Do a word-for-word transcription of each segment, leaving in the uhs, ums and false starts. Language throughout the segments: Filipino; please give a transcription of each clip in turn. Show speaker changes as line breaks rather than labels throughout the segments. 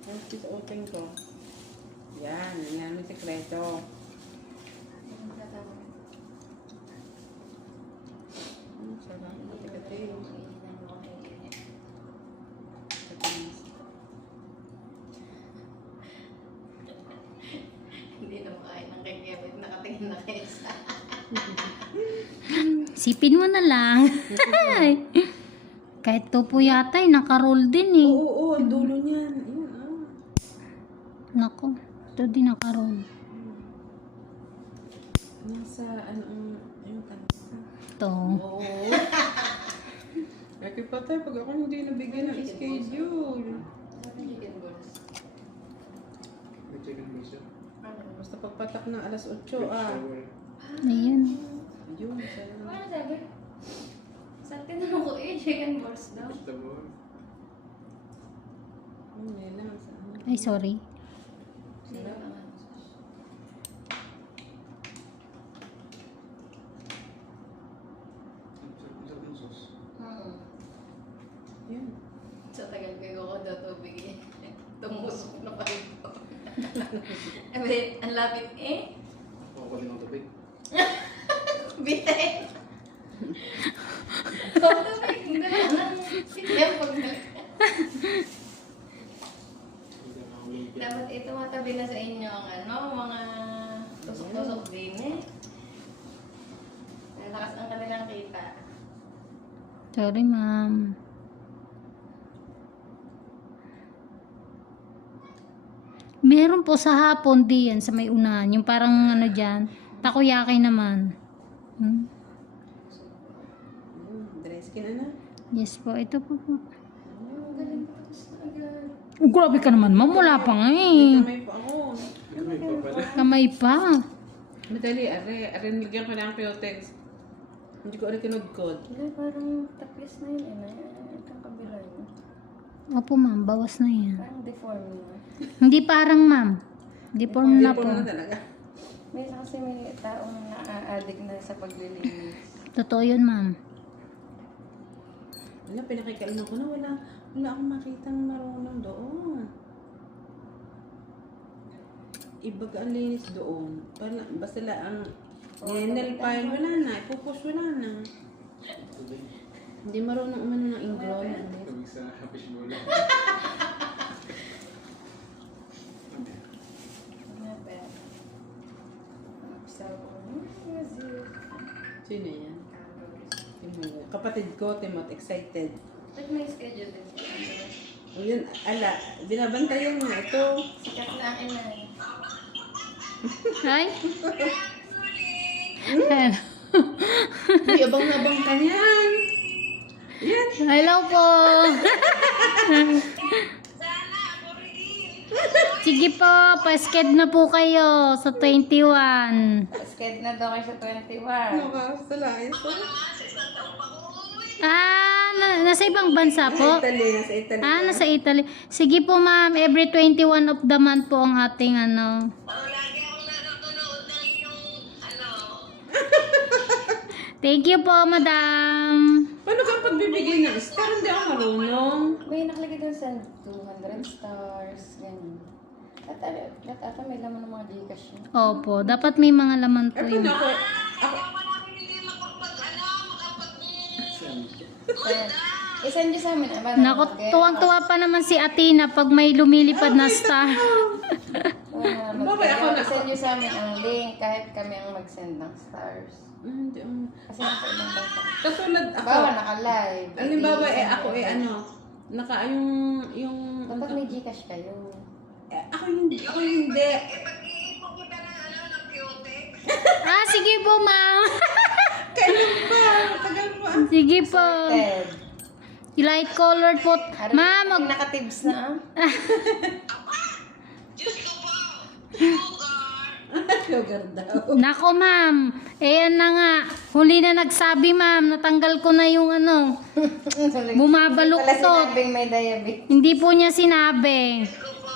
Ang susuotin ko. Yan, yan ang sekreto. Ang sarap. Kati-kati.
Hindi na makain ng kay Kevin. Nakatingin na kayo sa...
Sipin mo na lang. Kahit topo yata eh, naka-roll din eh.
Oo, oo, ang dulo niyan. Ayun, ah.
Nako, ito din naka-roll.
Nasa, ano, ang, ayun, tanong.
Ito.
Oo. Kaya patay, pag ako hindi nabigyan ng schedule.
Sabi chicken balls. Ano?
Basta pagpatak ng alas otso, ah.
Ayan.
Yun, sana.
Ano sabi? Sa tinanong ko eh, chicken balls daw.
Ano, yan lang. Sana.
Ay, sorry.
Sino ang ano? Oo.
Yan.
Sa tagal ko yung ako daw tubig eh. Tumusok na pa rin ko. Eh, ang lapit eh.
Ako din ang tubig.
Bitay. Kung tubig, hindi na lang. Yan pag dapat ito matabi na sa inyo ang ano, mga tusok-tusok din eh. Nalakas ang kanilang kita.
Sorry, ma'am. Meron po sa hapon diyan sa may unahan. Yung parang ano dyan. Takoyaki naman. Hmm?
Ayun, dress skin, ano?
Yes po. Ito po po.
Ang galing ko tapos na agad.
Oh, grabe ka naman, ma'am. Wala pa nga eh.
Kamay pa ako.
Kamay pa pala.
Kamay pa.
Madali, are. Are, nilagyan ko na ang Piotex. Hindi ko are kinudkod.
Hindi, parang tapis na yun eh. Na- Itong kabila yun.
Opo, ma'am. Bawas na yan.
Parang deform na.
Hindi parang, ma'am. Deform na po.
Deform na talaga.
May kasi may taong na-addict na sa paglilinis.
Totoo yun, ma'am.
Wala, pinakikainan ko na. Wala, wala akong makitang marunong doon. Iba ka ang linis doon. Para, basta lang ang nail file, wala na. Ipupus, wala na.
Tubig.
Hindi marunong umano ng ingron.
Tubig sa fishbowl.
Ano ba? So, music.
Sino yan? Sino yan? Kapatid ko, Timot, excited.
Ba't may schedule din siya?
O yun, ala, binabantayan mo ito.
Sikat na akin na eh.
Ay? Hello.
Uy, abang-abang ka niyan. Yan.
Hello po. Sige po, pa-sked na po kayo sa twenty-one.
Sked na daw kayo sa twenty-one.
Ano ka? Sa layas ko?
Ah, na, nasa ibang bansa po?
Italy, nasa Italy.
Ah, nasa Italy. Sige po ma'am, every twenty-one of the month po ang ating ano. Thank you po, madam.
Paano ka pagbibigay ng star? Hindi ako marunong.
May nakalagay doon sa two hundred stars. Ganyan. At at ata may laman ng mga Gcash yun.
Opo, dapat may mga laman po
Eh,
yun.
paano ako? Ako,
Ayan. I-send nyo sa amin. Ah, ba,
Nako,
okay?
tuwang-tuwa pa naman si Athena pag may lumilipad na star.
Ah, mag-
Bakit ako na-
I-send nyo sa amin ang link kahit kami ang mag-send ng stars.
hindi, um,
Kasi nasa ibang bansa.
katulad ako.
Bawa naka-live.
Halimbawa, eh,
I-send
ako
nyo.
eh, ano, naka, yung, yung,
Dapat may Gcash kayo.
eh, ako hindi, ako hindi.
Ah, sige po ma'am.
Kailan pa? Tagal pa.
Sige po.
Ted.
Light colored po. Ma'am, mag...
Nakatibs na ah.
Sugar daw.
Nako ma'am. Ayan na nga. Huli na nagsabi ma'am. Natanggal ko na yung ano.
Wala
Bumabaluktot.
sinabing may diabetes.
Hindi po niya sinabi.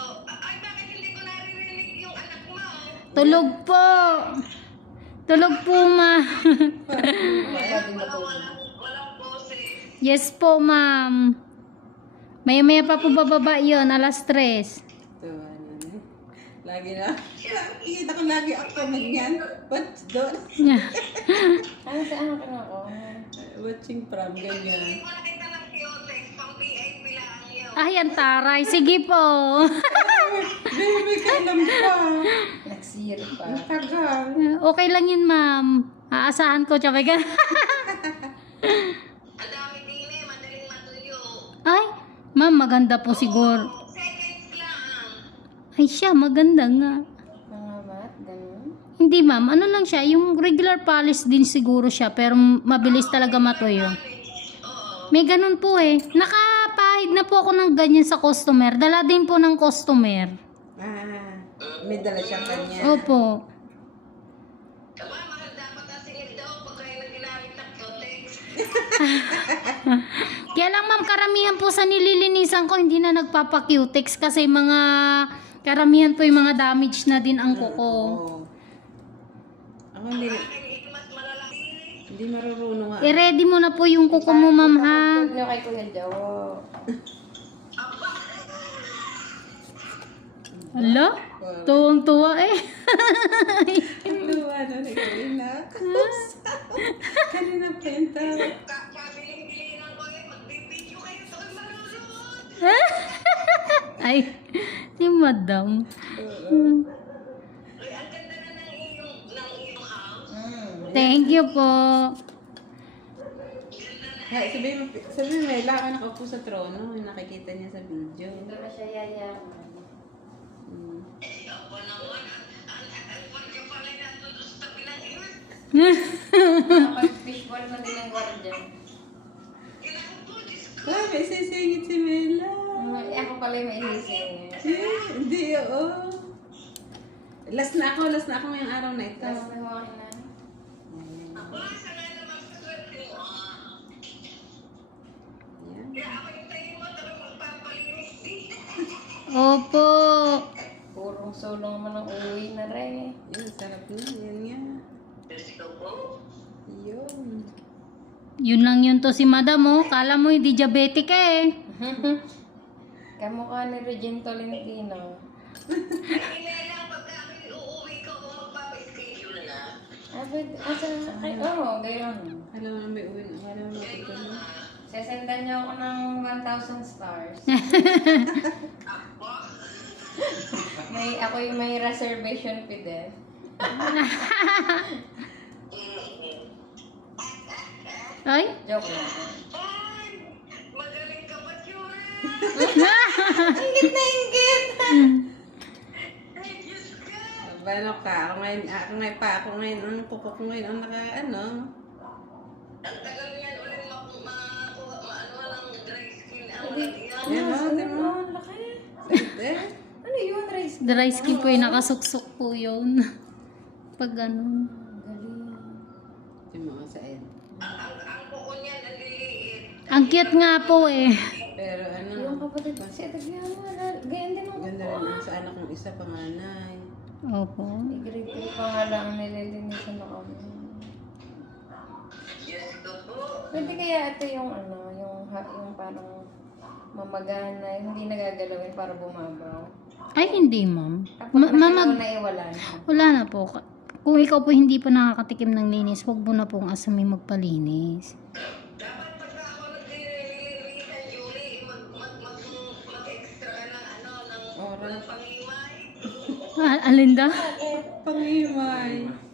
Tulog po. Tulog po ma.
Wala din matulog.
Yes po ma'am. Maya maya pa po bababa yun. Alas tres.
Tuwa na na. Lagi na. Nakikita ko lagi ako ganyan. What's doon?
Ano sa ano ka na ako?
Watching prom, ganyan.
Ay, ang taray. Sige po.
Baby, kailan pa?
Next year pa.
Ang tagal.
Okay lang yun, ma'am. Aasahan ko, tsabay ka.
Ang dami din eh, madaling matuyo.
Ay, ma'am, maganda po siguro.
Seconds lang.
Ay, siya, maganda nga.
Mga mat, ganun.
Hindi, ma'am. Ano lang siya, yung regular polish din siguro siya, pero mabilis talaga matuyo. May ganun po eh. Nakapahid na po ako ng ganyan sa customer. Dala din po ng customer.
Ah, may dala siyang kanya.
Opo.
Aba, mahal dapat ang singil daw pag kayo nang ginamit ng Protex.
Kaya lang ma'am, karamihan po sa nililinisan ko, hindi na nagpapa-cutex kasi mga karamihan po yung mga damage na din ang kuko.
Oo. Ako hindi,
Mas malalaki.
hindi marurunong nga.
I-ready mo na po yung kuko mo, ma'am, ha?
Huwag nyo kay Kuya Joe.
Hala? Tuwang-tuwa eh.
Tuwa na ni Karina. Kanina pa yung tawag.
Kabiling-bilingan ko eh, magbibideo kayo sa akin marunod.
Ay, si madam.
Ay, ang ganda na ng iyong, ng iyong house.
Thank you po.
Ha, sabihin mo, sabihin mo, Ella, ka nakaupo sa trono. Yung nakikita niya sa video.
Hindi na siya yayaman.
Hmm.
Eh, ako naman, ang alpon ka pala na tutos tabi ng iwan. Nakapag-fishball na din ang guardian. Kailangan po, Diyos ko.
Ah, may sisingit si Mela.
Eh, ako pala yung may isising.
Eh, hindi, oo. Last na ako, last na ako ngayong araw na ito.
Tapos nahawakin na.
Ayan.
Ako, sana naman sa swerte mo. ah.
Ayan.
Kaya ako yung tayo mo, talagang magpapalinis din.
Opo.
Purong sulong mo ng uwi na rin.
Yan, sarap na. Yan nga.
Diyos ko po.
Yun.
Yun lang yun to si madam, oh. Kala mo hindi diabetic eh.
Kamukha ni Regine Tolentino. Ay, lang, pagka ako'y uuwi ko, kung magpapaschedule na. Ah, but, asa, ay, oo, gayon.
Alam mo na may uwi. Alam mo na ito na.
Sesendan niyo ako ng one thousand stars. may, ako yung may reservation fee din.
Ay?
Joke lang. Ay! Magaling ka ba, Chura?
Ingit na ingit.
Ay, Diyos ka!
Paano ka? Ako ngayon, ako ngayon pa. Ako ngayon, ang kuko ko ngayon, ang naka, ano?
Ang tagal niyan ulit makuha, maano ng dry skin. Ang
Yan, oh, tingnan mo.
laki.
Eh,
Ano yun, dry skin?
Dry skin po yung nakasuksok po yun. Pag ganun.
Galing.
tingnan mo sa Ed.
Ang, ang, ang kuko niyan, ang liliit.
Ang cute nga po eh.
Pero ano,
Yung kapatid, si Ate Gianna, ganyan din ang
ganda
kuko.
rin ang sa anak kong isa, panganay.
Opo.
May grade three pa nga lang ang nililinisan na kami. Yes, ito po. Pwede kaya ito yung ano, yung, ha- yung parang mamagana, hindi nagagalawin para bumabaw.
Ay, hindi, ma'am.
Kapag
Ma- mamag...
na iwala na.
Wala na po. Kung ikaw po hindi pa nakakatikim ng linis, huwag mo na pong asumi magpalinis.
Dapat pagka ako naglilinisan, Julie, mag, mag, mag, mag-extra ka ng ano, ng,
Oras.
ng pangimay.
Ah, Alinda?
Pangimay.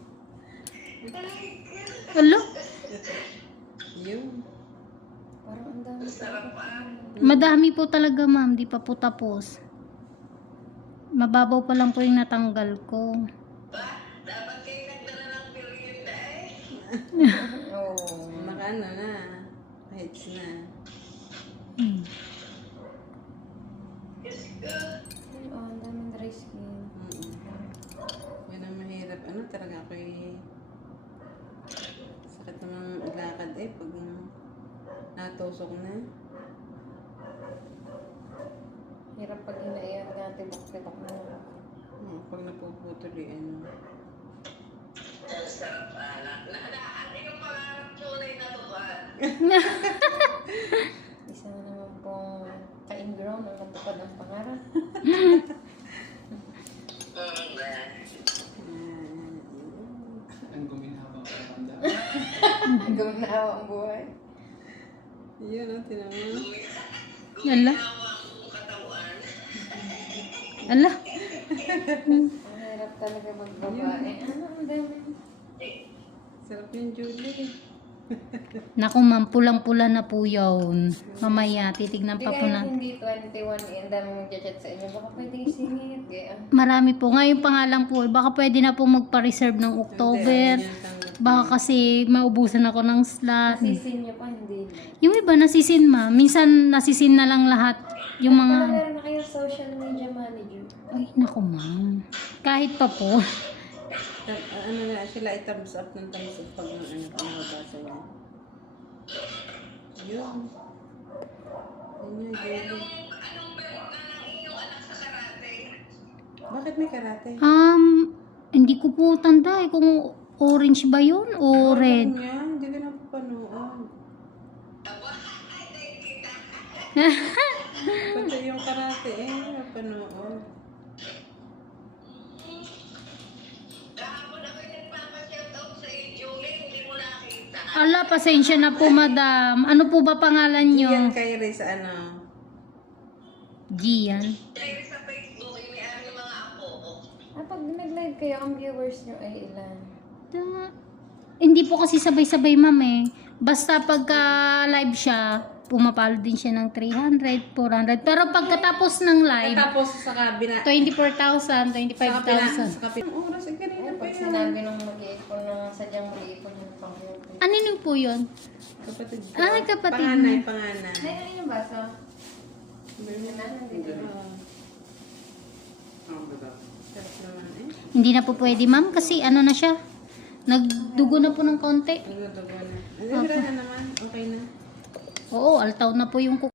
Alo?
Yun.
Parang ang dami. Sarap pa.
Madami po talaga, ma'am. Di pa po tapos. Mababaw pa lang po yung natanggal ko.
Ba? Dapat kayo nagdala ng merienda eh. Oo.
Naka ano na. Hits na.
Hmm.
Yes, God. Oh, ang daming dry skin.
Mm-mm. Yun ang mahirap. Ano talaga ako eh. Sakit namang lakad eh pag natusok na.
Hirap pag inaiyan nga, tibok-tibok na.
Hmm, pag napuputol eh ano.
Ang sarap anak. Na, na, ano yung pangarap tunay na tukan? Isa na naman pong ka-ingrown ang natupad ang pangarap. Guminawa ang buhay.
Yun, oh, tinawa.
Ala. Ala.
Ang hirap talaga magbabae. Ano ang dami?
Sarap yung Julie.
Naku ma'am, pulang-pula na po yun. Mamaya, titignan
Hindi
pa po
kayo
na.
hindi twenty-one eh. Ang dami mag-chat sa inyo. Baka pwede isingit. Kaya,
Marami po. Ngayon pa nga lang po, baka pwede na po magpa-reserve ng October. Baka kasi maubusan ako ng slot.
nasisin nyo pa, hindi na.
Yung iba nasisin ma. Minsan nasisin na lang lahat. Yung
Pero
mga...
meron na kayong social media manager.
Ay, naku ma'am. Kahit pa po.
Tam- ano na, sila i-thumbs up ng thumbs up pag ng ano, pag nabasa yan. Yun. Yun yung Julie. Bakit may karate?
Um, hindi ko po tanda eh kung orange ba yun o red.
Ano yan? Hindi ko na papanood. Pati yung karate eh, hindi ko napanood.
Ala, pasensya na po madam. Ano po ba pangalan nyo?
Yan kay Ray sa ano?
Gian.
Ah, pag nag-live kayo, ang viewers nyo ay ilan?
Da- Hindi po kasi sabay-sabay ma'am eh. Basta pagka live siya, pumapalo din siya ng three hundred, four hundred. Pero pagkatapos ng live,
Tapos sa kabina.
twenty-four thousand, twenty-five
Sa kabina.
thousand.
Sa kabina. Ang oras ay kanina
Ayun,
pa
pag
yan.
sinabi nung mag-iipon na sadyang mag-iipon yung pang
Ano yun po yun?
Kapatid ko.
Ay, kapatid
Panganay,
mo.
panganay.
Nay, ano yung baso? Yan na, nandito.
Oo.
Ah, madam.
Sarap naman eh.
Hindi na po pwede ma'am kasi ano na siya. Nagdugo na po ng konti.
Nagdudugo na. Ano, wala na naman. Okay na.
Oo, altaw na po yung